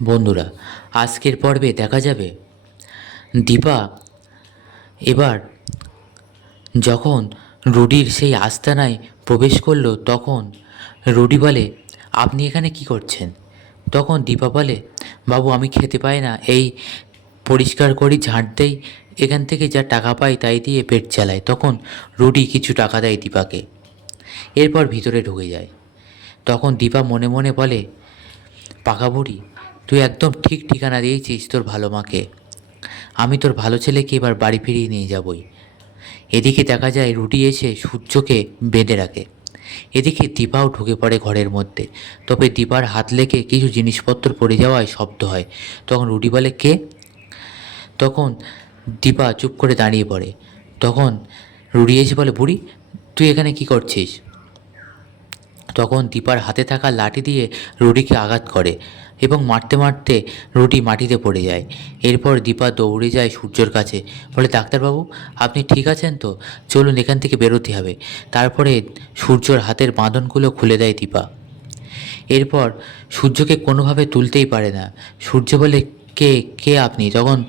বন্ধুরা, আজকের পর্বে দেখা যাবে দীপা এবার যখন রুডির সেই আস্তানায় প্রবেশ করল, তখন রুডি বলে, আপনি এখানে কি করছেন? তখন দীপা বলে, বাবু, আমি খেতে পাই না, এই পরিষ্কার করি, ঝাঁট দেই, এখান থেকে যা টাকা পাই তাই দিয়ে পেট চালায় তখন রুডি কিছু টাকা দেয় দীপাকে, এরপর ভিতরে ঢুকে যায়। তখন দীপা মনে মনে বলে, পাকা বুড়ি তুই একদম ঠিক ঠিকানা দিয়েছিস তোর ভালো মাকে। আমি তোর ভালো ছেলেকে এবার বাড়ি ফিরিয়ে নিয়ে যাবই। এদিকে দেখা যায় রুটি এসে সূর্যকে বেঁধে রাখে। এদিকে দীপাও ঢুকে পড়ে ঘরের মধ্যে। তবে দীপার হাত লেগে কিছু জিনিসপত্র পড়ে যাওয়ায় শব্দ হয়। তখন রুটি বলে, কে? তখন দীপা চুপ করে দাঁড়িয়ে পড়ে। তখন রুডি এসে বলে, বুড়ি, তুই এখানে কি করছিস? তখন দীপার হাতে থাকা লাঠি দিয়ে রুডিকে আঘাত করে এবং মারতে মারতে রুটি মাটিতে পড়ে যায়। এরপর দীপা দৌড়ে যায় সূর্যর কাছে। বলে, ডাক্তারবাবু, আপনি ঠিক আছেন তো? চলুন, এখান থেকে বেরোতে হবে। তারপরে সূর্যর হাতের বাঁধনগুলো খুলে দেয় দীপা। এরপর সূর্যকে কোনোভাবে তুলতেই পারে না। সূর্য বলে, কে কে আপনি? তখন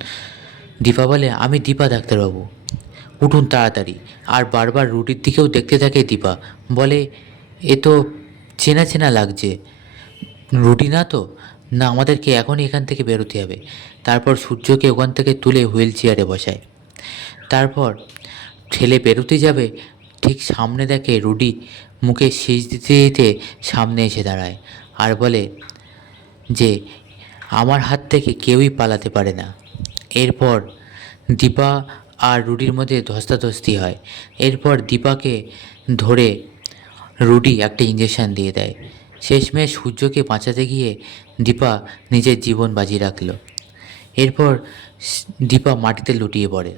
দীপা বলে, আমি দীপা, ডাক্তারবাবু। উঠুন তাড়াতাড়ি। আর বারবার রুটির দিকেও দেখতে থাকে দীপা। বলে এ তো চেনা চেনা লাগছে। রুটি না তো? না, আমাদেরকে এখনই এখান থেকে বেরোতে হবে। তারপর সূর্যকে ওখান থেকে তুলে হুইল চেয়ারে বসায়। তারপর ঠেলে বেরোতে যাবে, ঠিক সামনে দেখে রুডি মুখে শীষ দিতে দিতে সামনে এসে দাঁড়ায় আর বলে যে, আমার হাত থেকে কেউই পালাতে পারে না। এরপর দীপা আর রুডির মধ্যে ধস্তাধস্তি হয়। এরপর দীপাকে ধরে রুডি একটা ইঞ্জেকশন দিয়ে দেয়। শেষমেশ সূর্যকে বাঁচাতে গিয়ে দীপা নিজের জীবন বাজি রাখল। এরপর দীপা মাটিতে লুটিয়ে পড়ে।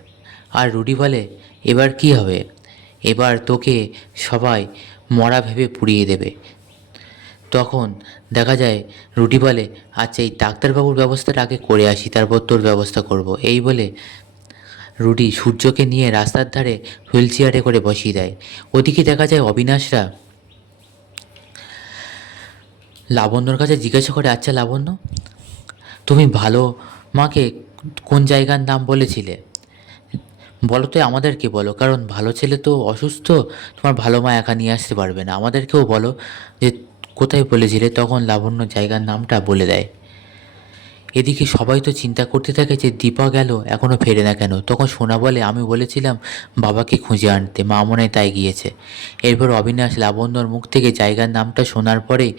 আর রুডি বলে, এবার কি হবে? এবার তোকে সবাই মরা ভেবে পুড়িয়ে দেবে। তখন দেখা যায়, রুটি বলে আচ্ছা এই ডাক্তারবাবুর ব্যবস্থাটা আগে করে আসি, তারপর তোর ব্যবস্থা করব। এই বলে রুডি সূর্যকে নিয়ে রাস্তার ধারে হুইল চেয়ারে করে বসিয়ে দেয়। ওদিকে দেখা যায়, অবিনাশরা লাবণ্যর কাছে জিজ্ঞাসা করে আচ্ছা লাবণ্য, তুমি ভালো মাকে কোন জায়গার নাম বলেছিলে? বলো তো, আমাদেরকে বলো, কারণ ভালো ছেলে তো অসুস্থ, তোমার ভালো মা একা নিয়ে আসতে পারবে না। আমাদেরকেও বলো যে কোথায় বলেছিলে? তখন লাবণ্য জায়গার নামটা বলে দেয়। এদিকে সবাই তো চিন্তা করতে থাকে যে দীপা গেল এখনও ফেরে না কেন? তখন সোনা বলে, আমি বলেছিলাম বাবাকে খুঁজে আনতে, মা মনে তাই গিয়েছে। এরপর অবিনাশ লাবণ্যর মুখ থেকে জায়গার নামটা শোনার পরে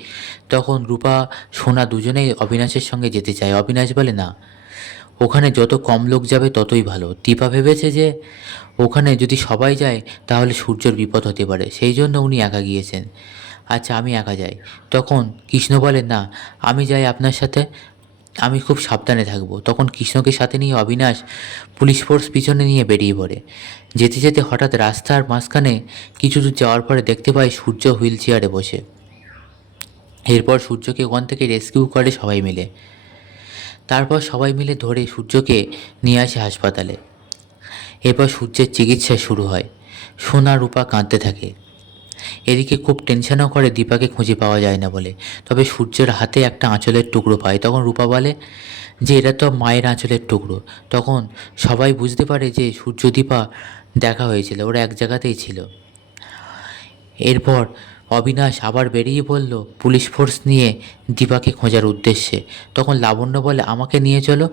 তখন রূপা, সোনা দুজনেই অবিনাশের সঙ্গে যেতে চায়। অবিনাশ বলে, না, ওখানে যত কম লোক যাবে ততই ভালো। দীপা ভেবেছে যে ওখানে যদি সবাই যায়, তাহলে সূর্যর বিপদ হতে পারে। সেই জন্য উনি একা গিয়েছেন। আচ্ছা আমি একা যাই। তখন কৃষ্ণ বলেন না, আমি যাই আপনার সাথে। আমি খুব সাবধানে থাকব। তখন কৃষ্ণকে সাথে নিয়ে অবিনাশ পুলিশ ফোর্স পিছনে নিয়ে বেরিয়ে পড়ে। যেতে যেতে হঠাৎ রাস্তার মাঝখানে কিছু দূর যাওয়ার পরে দেখতে পায় সূর্য হুইল চেয়ারে বসে। এরপর সূর্যকে ওখান থেকে রেস্কিউ করে সবাই মিলে। তারপর সবাই মিলে ধরে সূর্যকে নিয়ে আসে হাসপাতালে। এরপর সূর্যের চিকিৎসা শুরু হয়। সোনা, রূপা কাঁদতে থাকে। এদিকে খুব টেনশনও করে দীপাকে খুঁজে পাওয়া যায় না বলে। তবে সূর্যের হাতে একটা আঁচলের টুকরো পায়। তখন রূপা বলে যে, এটা তো মায়ের আঁচলের টুকরো। তখন সবাই বুঝতে পারে যে সূর্য দীপা দেখা হয়েছিল। ওরা এক জায়গাতেই ছিল। এরপর অবিনাশ আবার বেরিয়ে পড়ল পুলিশ ফোর্স নিয়ে দীপাকে খোঁজার উদ্দেশ্যে। তখন লাবণ্য বলে, আমাকে নিয়ে চলো।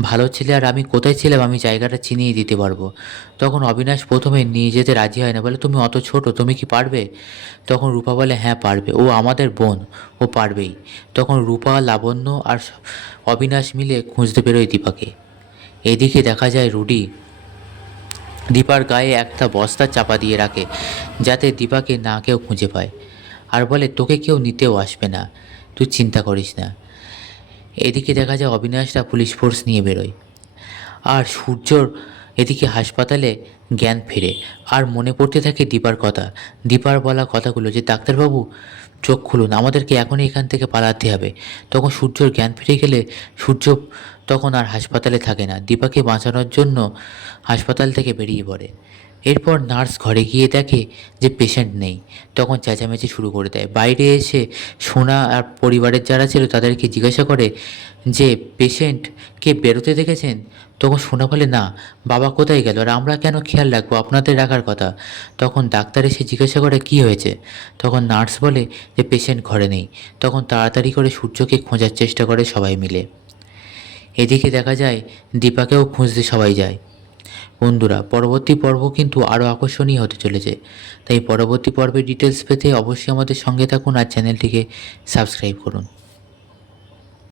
ভালো ছেলে আর আমি কোথায় ছিলাম আমি জায়গাটা চিনিয়ে দিতে পারব। তখন অবিনাশ প্রথমে নিয়ে যেতে রাজি হয় না। বলে, তুমি অত ছোট, তুমি কি পারবে? তখন রূপা বলে হ্যাঁ পারবে। ও আমাদের বোন, ও পারবেই। তখন রূপা, লাবণ্য আর অবিনাশ মিলে খুঁজতে বেরোয় দীপাকে এদিকে দেখা যায় রুডি দীপার গায়ে একটা বস্তা চাপা দিয়ে রাখে, যাতে দীপাকে না কেউ খুঁজে পায়। আর বলে, তোকে কেউ নিতেও আসবে না। তুই চিন্তা করিস না। এদিকে দেখা যায় অবিনাশরা পুলিশ ফোর্স নিয়ে বেরোয়। আর সূর্যর এদিকে হাসপাতালে জ্ঞান ফেরে। আর মনে পড়তে থাকে দীপার কথা। দীপার বলা কথাগুলো যে, ডাক্তারবাবু, চোখ খুলুন। আমাদেরকে এখনই এখান থেকে পালাতে হবে। তখন সূর্যর জ্ঞান ফিরে গেলে সূর্য তখন আর হাসপাতালে থাকে না। দীপাকে বাঁচানোর জন্য হাসপাতাল থেকে বেরিয়ে পড়ে। এরপর নার্স ঘরে গিয়ে দেখে যে পেশেন্ট নেই। তখন চেঁচামেচি শুরু করে দেয়। বাইরে এসে সোনা আর পরিবারের যারা ছিল তাদেরকে জিজ্ঞাসা করে যে পেশেন্টকে বেরোতে দেখেছেন? তখন সোনা বলে, না, বাবা কোথায় গেল আর আমরা কেন খেয়াল রাখব? আপনাদের রাখার কথা। তখন ডাক্তার এসে জিজ্ঞাসা করে, কি হয়েছে? তখন নার্স বলে, যে পেশেন্ট ঘরে নেই। তখন তাড়াতাড়ি করে সূর্যকে খোঁজার চেষ্টা করে সবাই মিলে। এদিকে দেখা যায়, দীপাকেও খুঁজতে সবাই যায়। বন্ধুরা, পরবর্তী পর্ব কিন্তু আরও আকর্ষণীয় হতে চলেছে। তাই পরবর্তী পর্বের ডিটেলস পেতে অবশ্যই আমাদের সঙ্গে থাকুন আর চ্যানেলটিকে সাবস্ক্রাইব করুন।